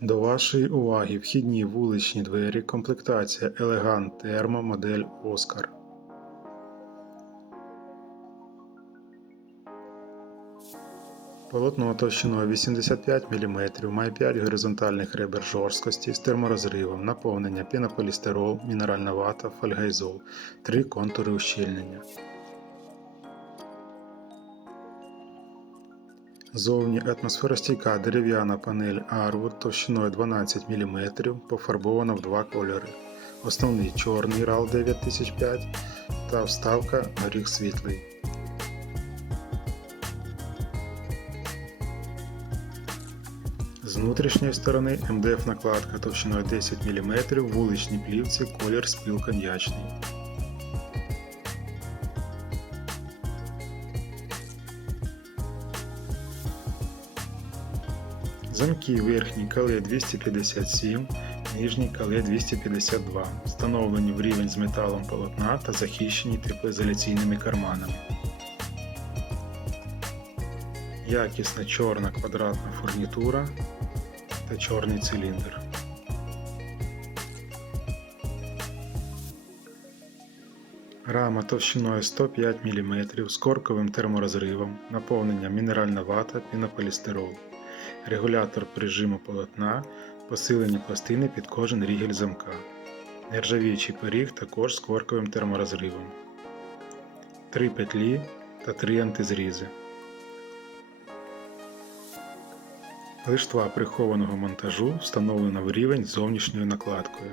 До вашої уваги вхідні вуличні двері, комплектація Elegant Thermo модель Oscar. Полотно товщиною 85 мм має 5 горизонтальних ребер жорсткості з терморозривом, наповнення пінополістирол, мінеральна вата, фольгайзол, 3 контури ущільнення. Зовні атмосферостійка дерев'яна панель Arwood товщиною 12 мм пофарбована в два кольори. Основний чорний RAL 9005 та вставка горіх світлий. З внутрішньої сторони МДФ накладка товщиною 10 мм в вуличній плівці колір спіл коньячний. Замки верхній кале 257, нижній кале 252, встановлені в рівень з металом полотна та захищені теплоізоляційними карманами. Якісна чорна квадратна фурнітура та чорний циліндр. Рама товщиною 105 мм з корковим терморозривом, наповнення мінеральна вата, пінополістирол, регулятор прижиму полотна, посилені пластини під кожен рігель замка, нержавіючий поріг також з корковим терморозривом, 3 петлі та 3 антизрізи. Лиштва прихованого монтажу встановлена в рівень з зовнішньою накладкою.